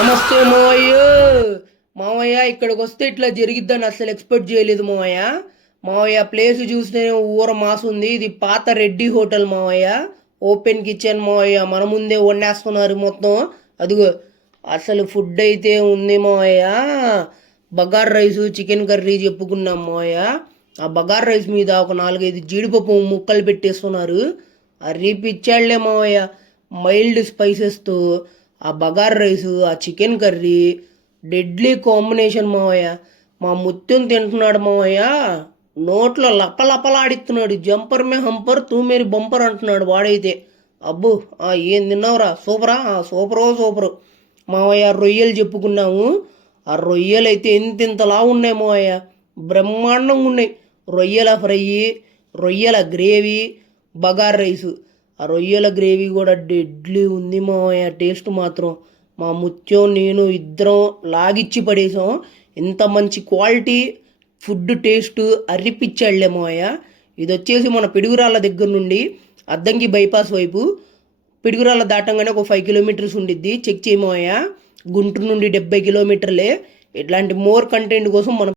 నమస్తే మావయ్య. మావయ్య ఇక్కడికి వస్తే ఇట్లా జరిగిద్దని అసలు ఎక్స్పెక్ట్ చేయలేదు మావయ్య. మావయ్య ప్లేస్ చూస్తే ఊర మాసుంది. ఇది పాత రెడ్డి హోటల్ మావయ్య. ఓపెన్ కిచెన్ మావయ్య. మన ముందే వండేస్తున్నారు మొత్తం. అదిగో అసలు ఫుడ్ అయితే ఉంది మావయ్య. బగార్ రైస్ చికెన్ కర్రీ చెప్పుకున్నాం మావయ్య. ఆ బగార్ రైస్ మీద ఒక 4-5 జీడిపప్పు ముక్కలు పెట్టేస్తున్నారు. అర్రీపిచ్చాళ్లే మావయ్య. మైల్డ్ స్పైసెస్తో ఆ బగార్ రైసు ఆ చికెన్ కర్రీ డెడ్లీ కాంబినేషన్ మావయ్య. మా ముత్యం తింటున్నాడు మావయ్య. నోట్లో లపలపలాడిస్తున్నాడు. జంపర్ మే హంపర్ తూ మేరి బంపర్ అంటున్నాడు వాడైతే. అబ్బో ఏం తిన్నావురా? సూపరా? సూపరు మావయ్య. రొయ్యలు చెప్పుకున్నాము. ఆ రొయ్యలు అయితే ఇంతలా ఉన్నాయి మావయ్య. బ్రహ్మాండంగా ఉన్నాయి. రొయ్యల ఫ్రై, రొయ్యల గ్రేవీ, బగార్ రైసు. ఆ రొయ్యల గ్రేవీ కూడా డెడ్లీ ఉంది మావయ్య. టేస్ట్ మాత్రం మా ముత్యం నేను ఇద్దరం లాగిచ్చి పడేసాం. ఇంత మంచి క్వాలిటీ ఫుడ్ టేస్ట్ అర్రిపిచ్చాళ్లే మావయ్య. ఇది వచ్చేసి మన పిడుగురాళ్ళ దగ్గర నుండి అద్దంకి బైపాస్ వైపు పిడుగురాళ్ళ దాటంగానే ఒక 5 కిలోమీటర్స్ ఉండిద్ది. చెక్ చేయమోయ. గుంటూరు నుండి 70 కిలోమీటర్లే. ఇట్లాంటి మోర్ కంటెంట్ కోసం మనం